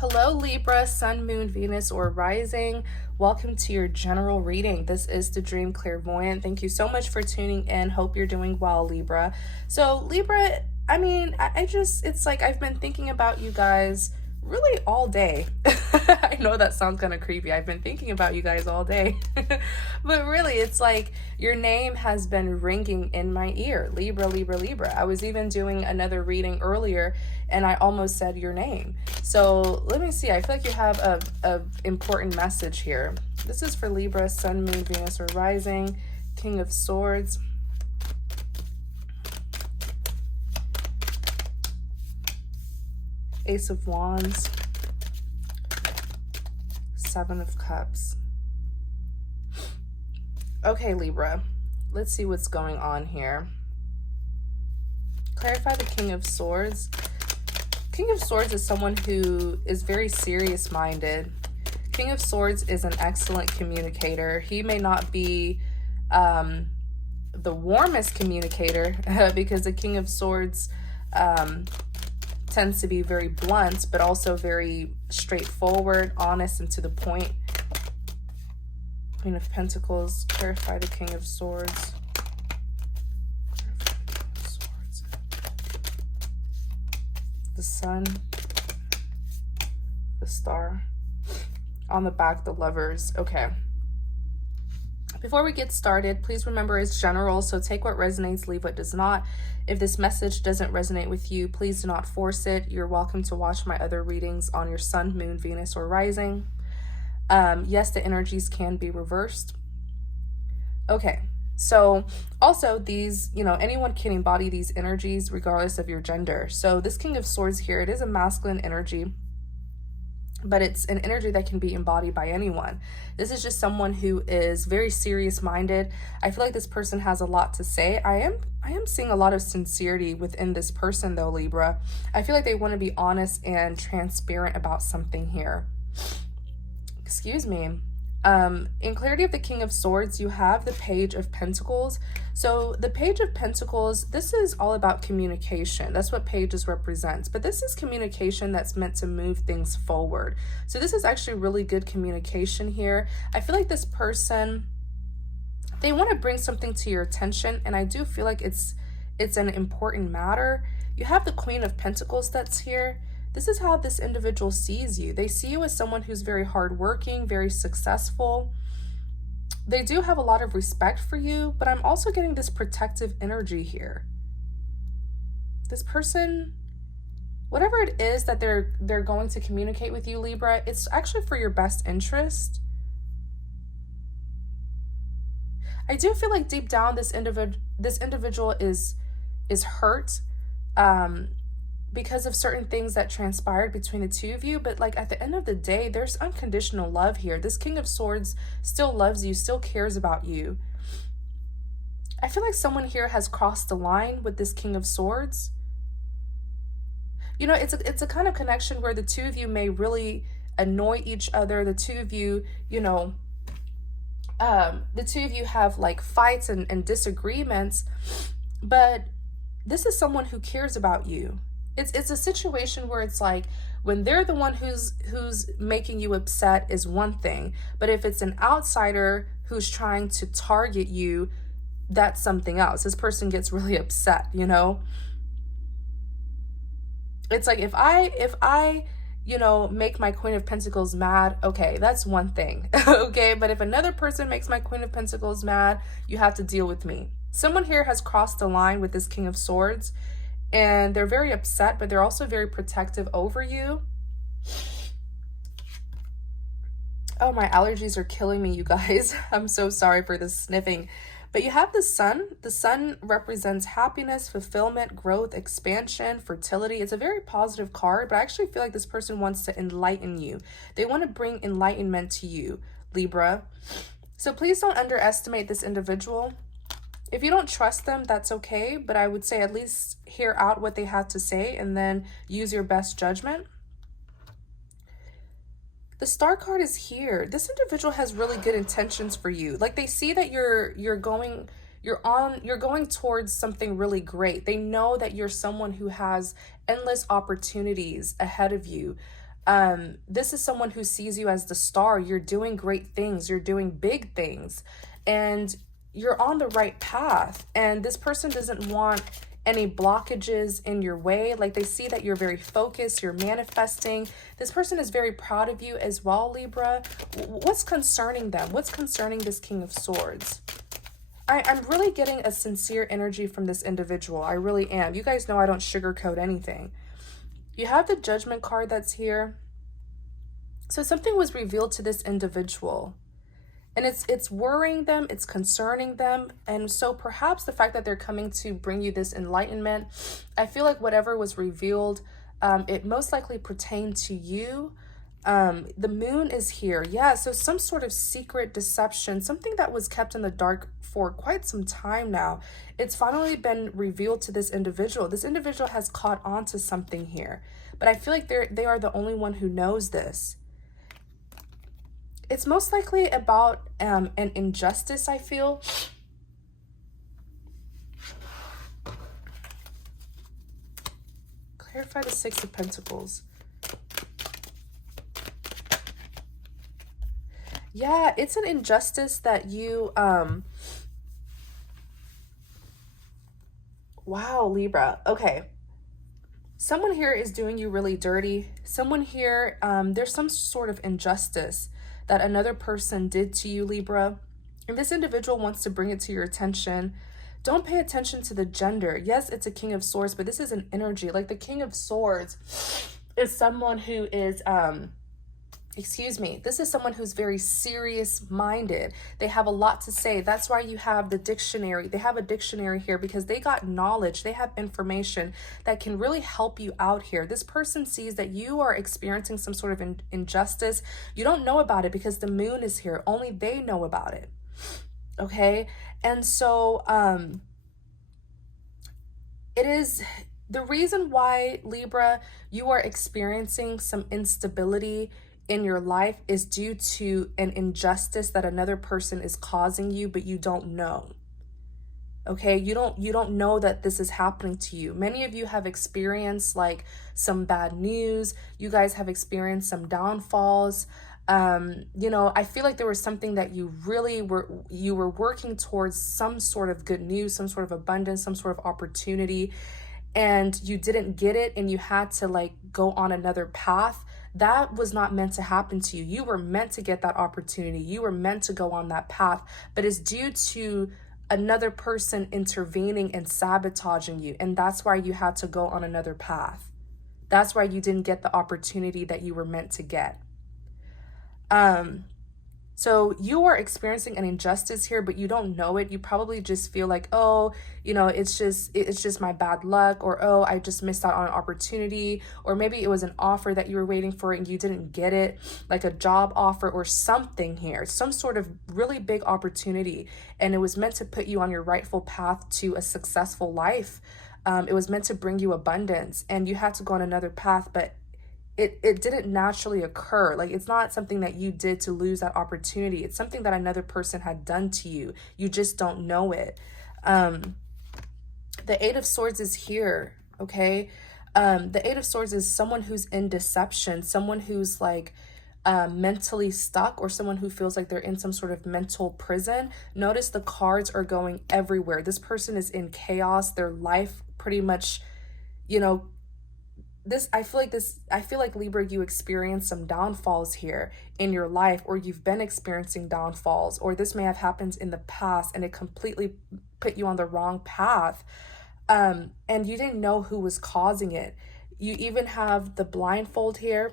Hello Libra, Sun, Moon, Venus, or Rising. Welcome to your general reading. This is the Dream Clairvoyant. Thank you so much for tuning in. Hope you're doing well, Libra. So Libra, it's like I've been thinking about you guys really all day. I know that sounds kind of creepy. I've been thinking about you guys all day. But really, it's like your name has been ringing in my ear. Libra, Libra, Libra. I was even doing another reading earlier and I almost said your name. So let me see. I feel like you have a important message here. This is for Libra, Sun, Moon, Venus, or Rising, King of Swords. Ace of Wands, Seven of Cups. Okay, Libra, let's see what's going on here. Clarify the King of Swords. King of Swords is someone who is very serious-minded. King of Swords is an excellent communicator. He may not be the warmest communicator because the King of Swords tends to be very blunt, but also very straightforward, honest, and to the point. Queen of Pentacles, clarify the King of Swords. Clarify the King of Swords. The Sun, the Star. On the back, the Lovers. Okay. Before we get started, please remember it's general, so take what resonates, leave what does not. If this message doesn't resonate with you, please do not force it. You're welcome to watch my other readings on your Sun, Moon, Venus, or Rising. Yes, the energies can be reversed. Okay, so also these, anyone can embody these energies regardless of your gender. So this King of Swords here, it is a masculine energy, but it's an energy that can be embodied by anyone. This is just someone who is very serious-minded. I feel like this person has a lot to say. I am seeing a lot of sincerity within this person though, Libra. I feel like they want to be honest and transparent about something here. Excuse me. In clarity of the King of Swords, you have the Page of Pentacles. So the Page of Pentacles, this is all about communication. That's what pages represents. But this is communication that's meant to move things forward. So this is actually really good communication here. I feel like this person, they want to bring something to your attention, and I do feel like it's an important matter. You have the Queen of Pentacles that's here. This is how this individual sees you. They see you as someone who's very hardworking, very successful. They do have a lot of respect for you, but I'm also getting this protective energy here. This person, whatever it is that they're going to communicate with you, Libra, it's actually for your best interest. I do feel like deep down this individual is hurt. Because of certain things that transpired between the two of you, but like at the end of the day, there's unconditional love here. This King of Swords still loves you, still cares about you. I feel like someone here has crossed the line with this King of Swords. It's a kind of connection where the two of you may really annoy each other. The two of you, have like fights and disagreements, but this is someone who cares about you. It's a situation where it's like when they're the one who's making you upset is one thing, but if it's an outsider who's trying to target you, that's something else. This person gets really upset, It's like if I make my Queen of Pentacles mad, okay, that's one thing, okay? But if another person makes my Queen of Pentacles mad, you have to deal with me. Someone here has crossed the line with this King of Swords, and they're very upset, but they're also very protective over you. Oh, my allergies are killing me, you guys. I'm so sorry for this sniffing. But you have the Sun. The Sun represents happiness, fulfillment, growth, expansion, fertility. It's a very positive card, but I actually feel like this person wants to enlighten you. They want to bring enlightenment to you, Libra. So please don't underestimate this individual. If you don't trust them, that's okay, but I would say at least hear out what they have to say and then use your best judgment. The Star card is here. This individual has really good intentions for you. Like they see that you're going towards something really great. They know that you're someone who has endless opportunities ahead of you. This is someone who sees you as the star. You're doing great things. You're doing big things. And you're on the right path. And this person doesn't want any blockages in your way. Like, they see that you're very focused, you're manifesting. This person is very proud of you as well, Libra. What's concerning them? What's concerning this King of Swords? I'm really getting a sincere energy from this individual. I really am. You guys know I don't sugarcoat anything. You have the Judgment card that's here. So something was revealed to this individual. And it's worrying them, it's concerning them. And so perhaps the fact that they're coming to bring you this enlightenment, I feel like whatever was revealed, it most likely pertained to you. The moon is here. Yeah, so some sort of secret deception, something that was kept in the dark for quite some time now. It's finally been revealed to this individual. This individual has caught on to something here. But I feel like they are the only one who knows this. It's most likely about an injustice, I feel. Clarify the Six of Pentacles. Yeah, it's an injustice that you, wow, Libra. Okay. Someone here is doing you really dirty. Someone here, there's some sort of injustice that another person did to you, Libra. And this individual wants to bring it to your attention. Don't pay attention to the gender. Yes, it's a King of Swords, but this is an energy. Like, the King of Swords is someone who is, this is someone who's very serious-minded. They have a lot to say. That's why you have the dictionary. They have a dictionary here because they got knowledge. They have information that can really help you out here. This person sees that you are experiencing some sort of injustice. You don't know about it because the moon is here. Only they know about it. Okay? And so, it is the reason why, Libra, you are experiencing some instability in your life is due to an injustice that another person is causing you, but you don't know. Okay, you don't know that this is happening to you. Many of you have experienced like some bad news. You guys have experienced some downfalls. You know, I feel like there was something that you were working towards, some sort of good news, some sort of abundance, some sort of opportunity, and you didn't get it, and you had to like go on another path. That was not meant to happen to you. You were meant to get that opportunity. You were meant to go on that path, but it's due to another person intervening and sabotaging you. And that's why you had to go on another path. That's why you didn't get the opportunity that you were meant to get. So you are experiencing an injustice here, but you don't know it. You probably just feel like, oh, you know, it's just my bad luck, or, oh, I just missed out on an opportunity, or maybe it was an offer that you were waiting for and you didn't get it, like a job offer or something here, some sort of really big opportunity. And it was meant to put you on your rightful path to a successful life. It was meant to bring you abundance, and you had to go on another path, but it didn't naturally occur. Like, it's not something that you did to lose that opportunity. It's something that another person had done to you. You just don't know it. The Eight of Swords is here, okay? The Eight of Swords is someone who's in deception, someone who's like mentally stuck, or someone who feels like they're in some sort of mental prison. Notice the cards are going everywhere. This person is in chaos. Their life pretty much, you know, I feel like Libra, you experience some downfalls here in your life, or you've been experiencing downfalls, or this may have happened in the past and it completely put you on the wrong path. And you didn't know who was causing it. You even have the blindfold here.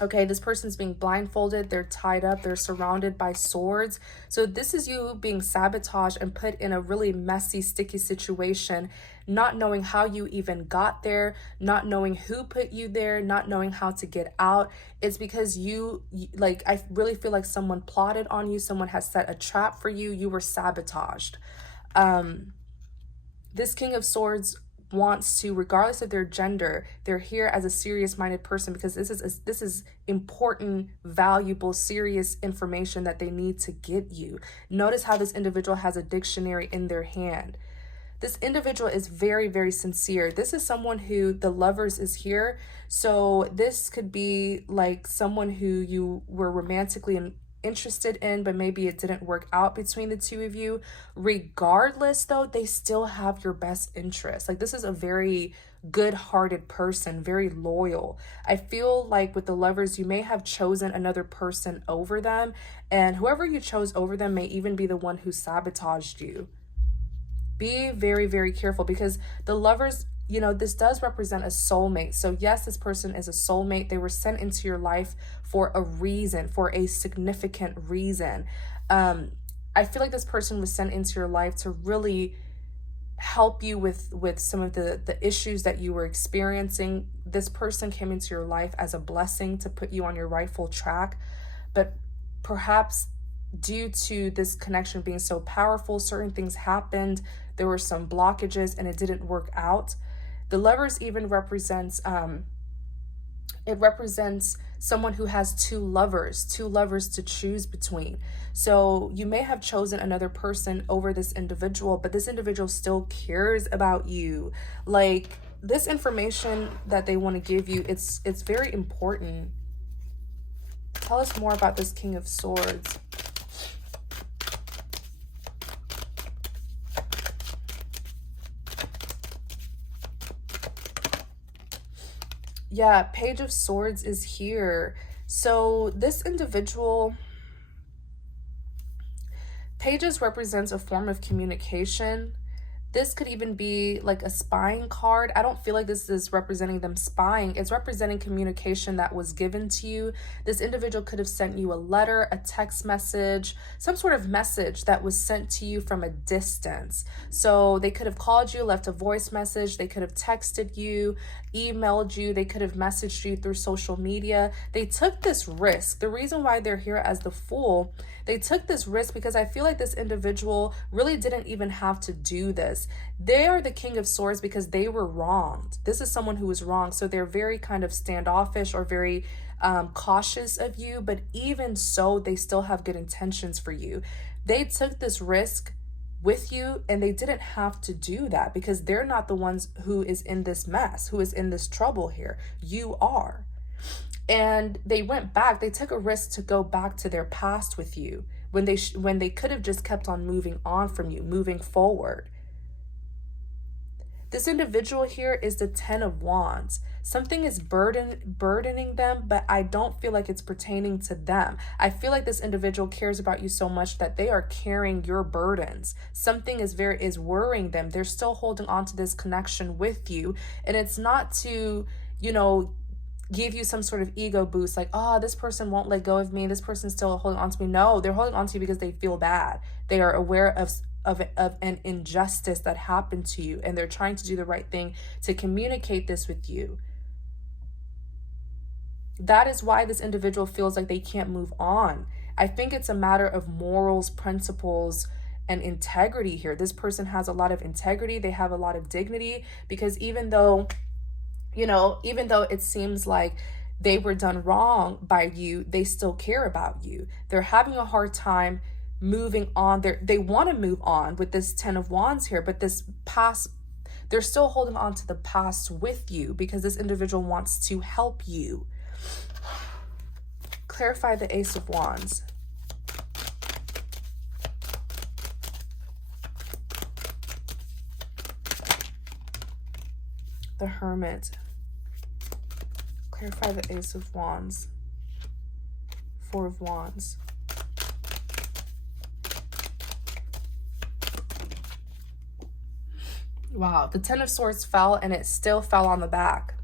Okay, this person's being blindfolded, they're tied up, they're surrounded by swords. So this is you being sabotaged and put in a really messy, sticky situation, not knowing how you even got there, not knowing who put you there, not knowing how to get out. It's because I really feel like someone plotted on you, someone has set a trap for you, you were sabotaged. This King of Swords wants to, regardless of their gender, they're here as a serious-minded person because this is important, valuable, serious information that they need to get you. Notice how this individual has a dictionary in their hand. This individual is very, very sincere. This is someone who the Lovers is here. So this could be like someone who you were romantically interested in, but maybe it didn't work out between the two of you. Regardless, though, they still have your best interest. Like, this is a very good-hearted person, very loyal. I feel like with the Lovers, you may have chosen another person over them, and whoever you chose over them may even be the one who sabotaged you. Be very, very careful, because the Lovers, you know, this does represent a soulmate. So yes, this person is a soulmate. They were sent into your life for a reason, for a significant reason. I feel like this person was sent into your life to really help you with some of the issues that you were experiencing. This person came into your life as a blessing to put you on your rightful track, but perhaps due to this connection being so powerful, certain things happened, there were some blockages, and it didn't work out. The Lovers even represents it represents someone who has two lovers to choose between. So you may have chosen another person over this individual, but this individual still cares about you. Like, this information that they want to give you, it's very important. Tell us more about this King of Swords. Yeah, Page of Swords is here. So this individual, Pages represents a form of communication. This could even be like a spying card. I don't feel like this is representing them spying. It's representing communication that was given to you. This individual could have sent you a letter, a text message, some sort of message that was sent to you from a distance. So they could have called you, left a voice message. They could have texted you, emailed you. They could have messaged you through social media. They took this risk. The reason why they're here as the Fool, they took this risk because I feel like this individual really didn't even have to do this. They are the King of Swords because they were wronged. This is someone who was wrong. So they're very kind of standoffish or very cautious of you. But even so, they still have good intentions for you. They took this risk with you, and they didn't have to do that because they're not the ones who is in this mess, who is in this trouble here. You are. And they went back. They took a risk to go back to their past with you when they could have just kept on moving on from you, moving forward. This individual here is the Ten of Wands. Something is burdening them, but I don't feel like it's pertaining to them. I feel like this individual cares about you so much that they are carrying your burdens. Something is worrying them. They're still holding on to this connection with you. And it's not to, you know, give you some sort of ego boost, like, oh, this person won't let go of me. This person's still holding on to me. No, they're holding on to you because they feel bad. They are aware of an injustice that happened to you, and they're trying to do the right thing to communicate this with you. That is why this individual feels like they can't move on. I think it's a matter of morals, principles, and integrity here. This person has a lot of integrity. They have a lot of dignity, because even though it seems like they were done wrong by you, they still care about you. They're having a hard time moving on. They want to move on with this Ten of Wands here, but this past, they're still holding on to the past with you because this individual wants to help you. Clarify the Ace of Wands. The Hermit. Clarify the Ace of Wands. Four of Wands. Wow, the Ten of Swords fell, and it still fell on the back.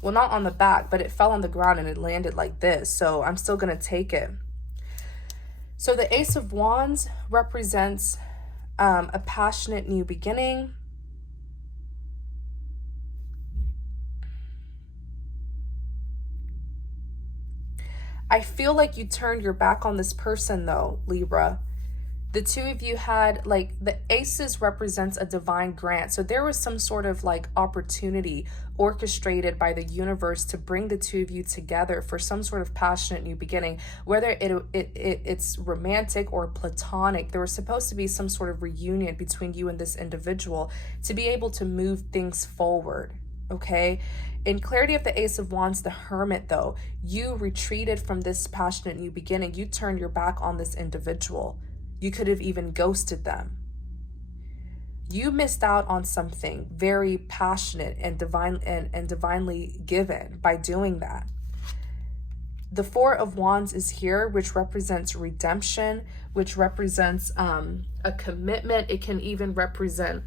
Well, not on the back, but it fell on the ground and it landed like this. So I'm still going to take it. So the Ace of Wands represents a passionate new beginning. I feel like you turned your back on this person though, Libra. The two of you had, like, the aces represents a divine grant. So there was some sort of like opportunity orchestrated by the universe to bring the two of you together for some sort of passionate new beginning, whether it's romantic or platonic. There was supposed to be some sort of reunion between you and this individual to be able to move things forward. Okay. In clarity of the Ace of Wands, the Hermit, though, you retreated from this passionate new beginning. You turned your back on this individual. You could have even ghosted them. You missed out on something very passionate and divine and divinely given by doing that. The Four of Wands is here, which represents redemption, which represents a commitment. It can even represent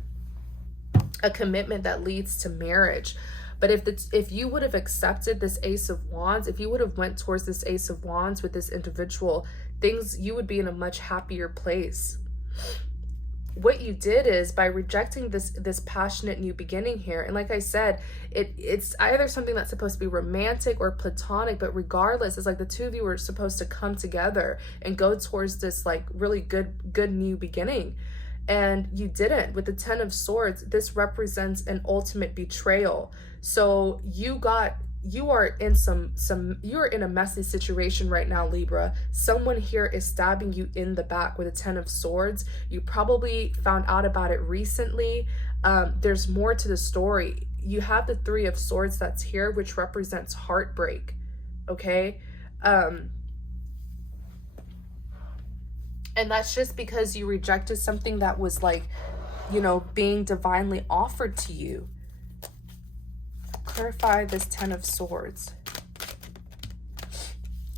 a commitment that leads to marriage. But if you would have accepted this Ace of Wands, if you would have went towards this Ace of Wands with this individual, you would be in a much happier place. What you did is, by rejecting this passionate new beginning here, and like I said, it's either something that's supposed to be romantic or platonic, but regardless, it's like the two of you were supposed to come together and go towards this like really good new beginning. And you didn't. With the Ten of Swords, this represents an ultimate betrayal. So you're in a messy situation right now, Libra. Someone here is stabbing you in the back with a Ten of Swords. You probably found out about it recently. There's more to the story. You have the Three of Swords that's here, which represents heartbreak. Okay. And that's just because you rejected something that was like, being divinely offered to you. Clarify this Ten of Swords.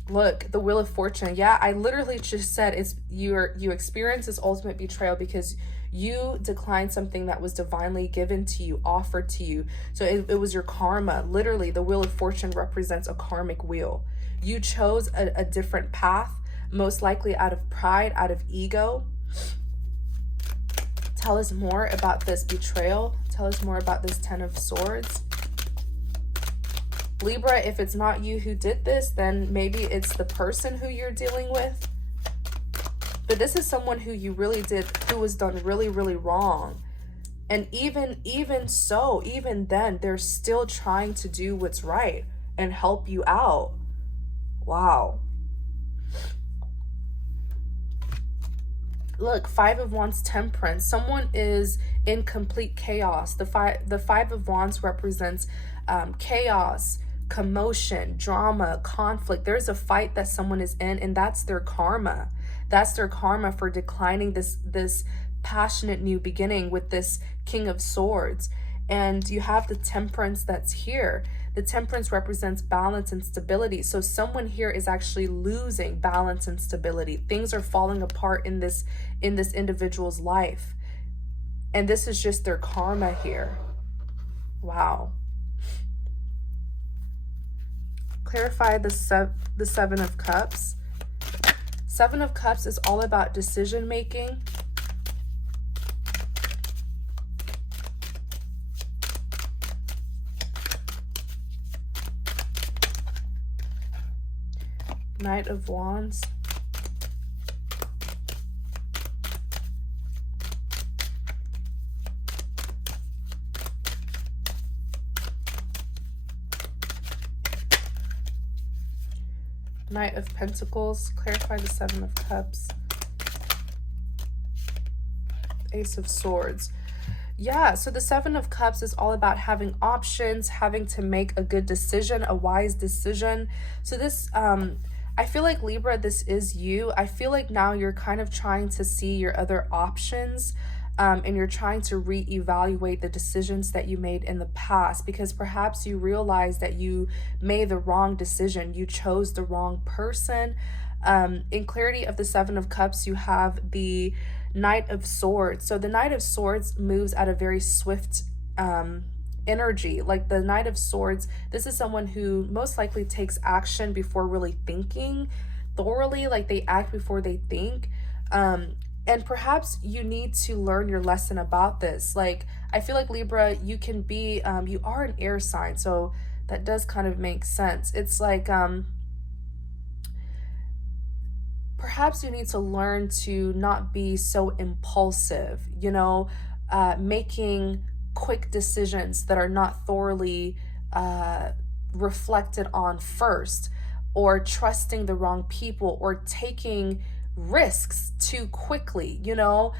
Look, the Wheel of Fortune. Yeah, I literally just said you experienced this ultimate betrayal because you declined something that was divinely given to you, offered to you. So it was your karma. Literally, the Wheel of Fortune represents a karmic wheel. You chose a different path, most likely out of pride, out of ego. Tell us more about this betrayal. Tell us more about this Ten of Swords. Libra, if it's not you who did this, then maybe it's the person who you're dealing with. But this is someone who was done really, really wrong. And even then, they're still trying to do what's right and help you out. Wow. Look, Five of Wands, Temperance. Someone is in complete chaos. The Five of Wands represents chaos, commotion, drama, conflict. There's a fight that someone is in, and that's their karma. That's their karma for declining this passionate new beginning with this King of Swords. And you have the Temperance that's here. The Temperance represents balance and stability. So someone here is actually losing balance and stability. Things are falling apart in this individual's life. And this is just their karma here. Wow. Clarify the Seven of Cups. Seven of Cups is all about decision making. Knight of Wands. Knight of Pentacles. Clarify the Seven of Cups. Ace of Swords. Yeah, so the Seven of Cups is all about having options, having to make a good decision, a wise decision. So this, I feel like, Libra, this is you. I feel like now you're kind of trying to see your other options, and you're trying to reevaluate the decisions that you made in the past, because perhaps you realize that you made the wrong decision. You chose the wrong person. In clarity of the Seven of Cups, you have the Knight of Swords. So the Knight of Swords moves at a very swift energy. Like the Knight of Swords, this is someone who most likely takes action before really thinking thoroughly. Like they act before they think. And perhaps you need to learn your lesson about this. Like, I feel like, Libra, you can be, you are an air sign, so that does kind of make sense. It's like, perhaps you need to learn to not be so impulsive, you know, making quick decisions that are not thoroughly reflected on first, or trusting the wrong people, or taking risks too quickly, you know,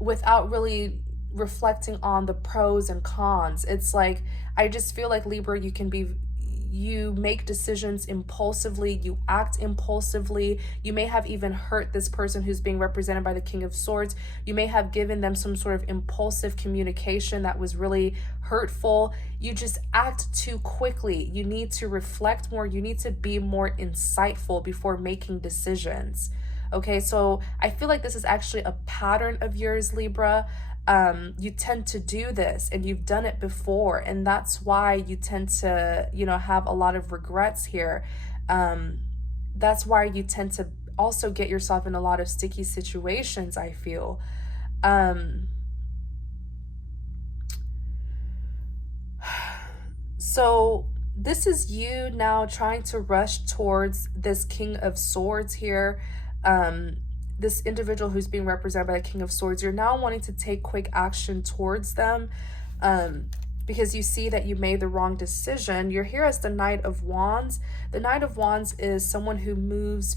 without really reflecting on the pros and cons. It's like, I just feel like Libra, you make decisions impulsively, you act impulsively. You may have even hurt this person who's being represented by the King of Swords. You may have given them some sort of impulsive communication that was really hurtful. You just act too quickly. You need to reflect more. You need to be more insightful before making decisions. Okay, so I feel like this is actually a pattern of yours, Libra. You tend to do this, and you've done it before, and that's why you tend to, you know, have a lot of regrets here. That's why you tend to also get yourself in a lot of sticky situations, I feel. So this is you now trying to rush towards this King of Swords here. This individual who's being represented by the King of Swords, you're now wanting to take quick action towards them because you see that you made the wrong decision. You're here as the Knight of Wands. The Knight of Wands is someone who moves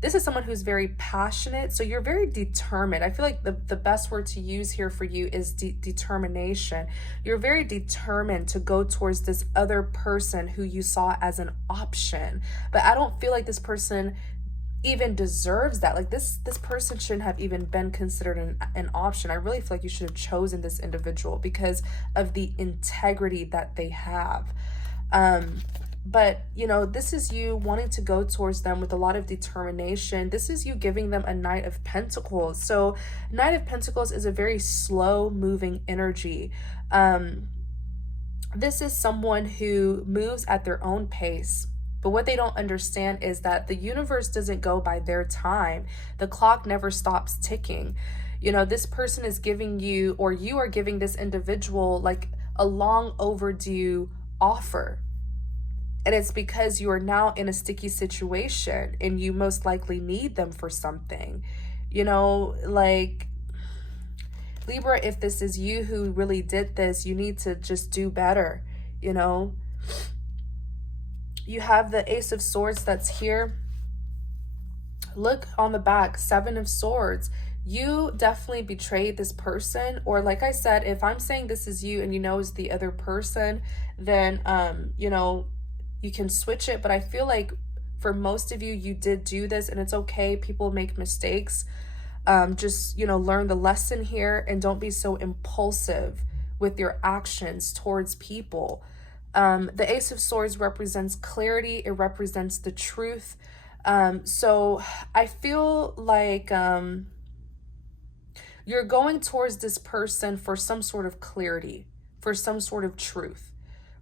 this is someone who's very passionate. So you're very determined. I feel like the best word to use here for you is determination. You're very determined to go towards this other person who you saw as an option. But I don't feel like this person even deserves that. Like this person shouldn't have even been considered an option. I really feel like you should have chosen this individual because of the integrity that they have. But you know, this is you wanting to go towards them with a lot of determination. This is you giving them a Knight of Pentacles. So Knight of Pentacles is a very slow moving energy. This is someone who moves at their own pace. But what they don't understand is that the universe doesn't go by their time. The clock never stops ticking. You know, this person is giving you, or you are giving this individual like a long overdue offer. And it's because you are now in a sticky situation and you most likely need them for something. You know, like Libra, if this is you who really did this, you need to just do better, you know. You have the Ace of Swords that's here. Look on the back, Seven of Swords. You definitely betrayed this person, or like I said, if I'm saying this is you and you know it's the other person, then you know, you can switch it. But I feel like for most of you, you did do this, and it's okay. People make mistakes. Just, you know, learn the lesson here and don't be so impulsive with your actions towards people. The Ace of Swords represents clarity. It represents the truth. So I feel like you're going towards this person for some sort of clarity, for some sort of truth,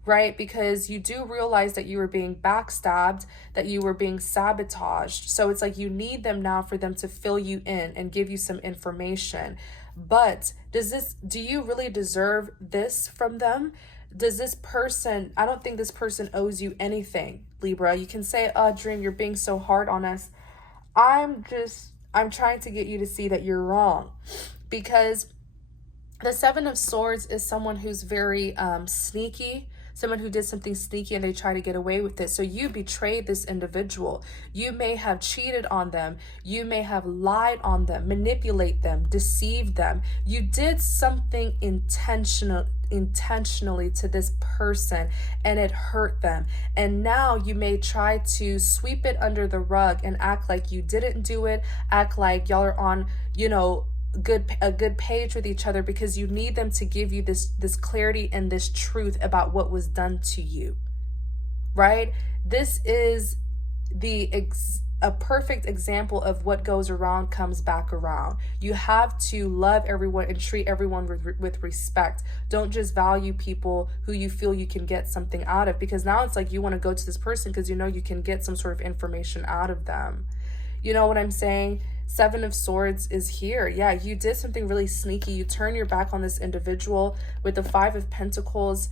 right? Because you do realize that you were being backstabbed, that you were being sabotaged. So it's like you need them now for them to fill you in and give you some information. But do you really deserve this from them? Does this person, I don't think this person owes you anything, Libra. You can say, oh, Dream, you're being so hard on us. I'm trying to get you to see that you're wrong, because the Seven of Swords is someone who's very sneaky, someone who did something sneaky and they try to get away with it. So you betrayed this individual. You may have cheated on them. You may have lied on them, manipulate them, deceived them. You did something intentionally to this person, and it hurt them. And now you may try to sweep it under the rug and act like you didn't do it, act like y'all are on, you know, a good page with each other, because you need them to give you this clarity and this truth about what was done to you, right? This is a perfect example of what goes around comes back around. You have to love everyone and treat everyone with respect. Don't just value people who you feel you can get something out of, because now it's like you want to go to this person because you know you can get some sort of information out of them. You know what I'm saying? Seven of Swords is here. Yeah, you did something really sneaky. You turn your back on this individual with the Five of Pentacles.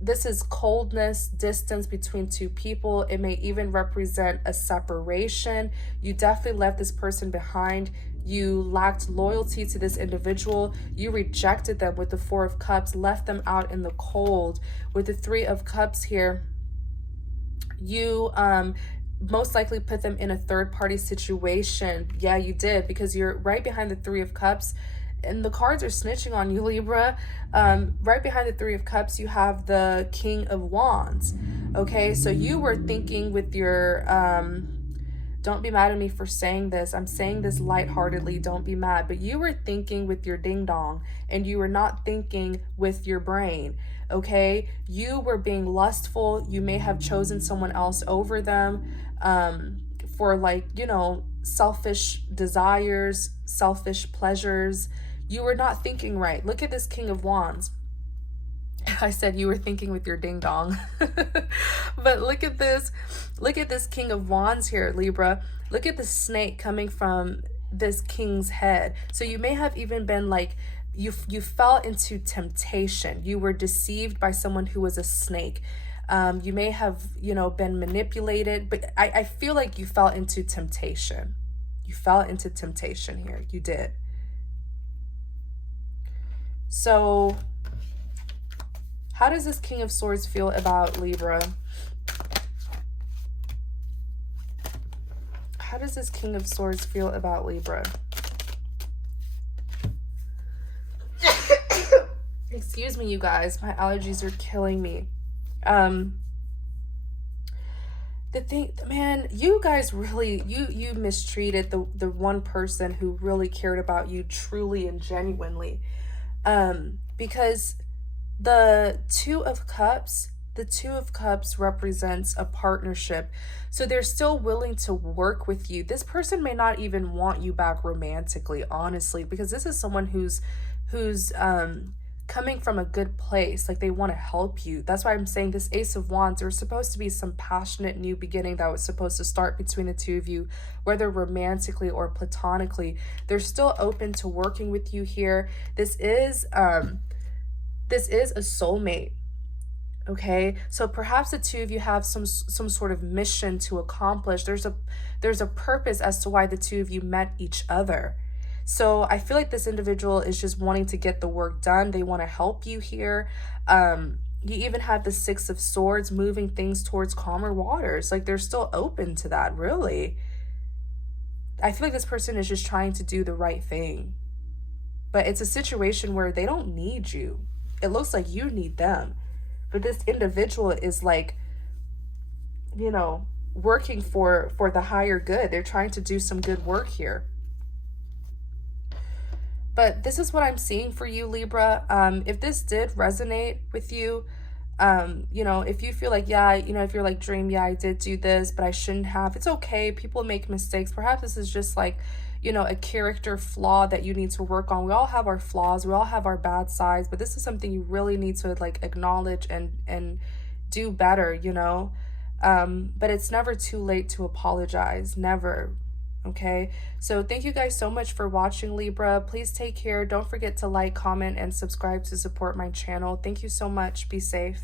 this is coldness, distance between two people. It may even represent a separation. You definitely left this person behind. You lacked loyalty to this individual. You rejected them with the Four of Cups, left them out in the cold. With the Three of Cups here, you most likely put them in a third-party situation. Yeah, you did, because you're right behind the Three of Cups. And the cards are snitching on you, Libra. Right behind the Three of Cups, you have the King of Wands. Okay, so you were thinking with your... don't be mad at me for saying this. I'm saying this lightheartedly. Don't be mad. But you were thinking with your ding-dong, and you were not thinking with your brain. Okay? You were being lustful. You may have chosen someone else over them for, like, you know, selfish desires, selfish pleasures. You were not thinking right. Look at this King of Wands. I said you were thinking with your ding dong. But look at this. Look at this King of Wands here, Libra. Look at the snake coming from this king's head. So you may have even been like, you fell into temptation. You were deceived by someone who was a snake. You may have, you know, been manipulated, but I feel like you fell into temptation. You fell into temptation here. You did. So how does this King of Swords feel about Libra? How does this King of Swords feel about Libra? Excuse me, you guys. My allergies are killing me. The thing, man, you guys really, you mistreated the one person who really cared about you truly and genuinely. Because the Two of Cups represents a partnership. So they're still willing to work with you. This person may not even want you back romantically, honestly, because this is someone who's coming from a good place. Like, they want to help you. That's why I'm saying this Ace of Wands, there's supposed to be some passionate new beginning that was supposed to start between the two of you, whether romantically or platonically. They're still open to working with you here. This is a soulmate. Okay, so perhaps the two of you have some sort of mission to accomplish. There's a purpose as to why the two of you met each other. So I feel like this individual is just wanting to get the work done. They want to help you here. You even have the Six of Swords, moving things towards calmer waters. Like, they're still open to that, really. I feel like this person is just trying to do the right thing. But it's a situation where they don't need you. It looks like you need them. But this individual is, like, you know, working for the higher good. They're trying to do some good work here. But this is what I'm seeing for you, Libra. If this did resonate with you, you know, if you feel like, yeah, you know, if you're like, Dream, yeah, I did do this, but I shouldn't have. It's okay. People make mistakes. Perhaps this is just like, you know, a character flaw that you need to work on. We all have our flaws. We all have our bad sides, but this is something you really need to, like, acknowledge and do better, you know. But it's never too late to apologize. Never. Okay, so thank you guys so much for watching, Libra. Please take care. Don't forget to like, comment, and subscribe to support my channel. Thank you so much. Be safe.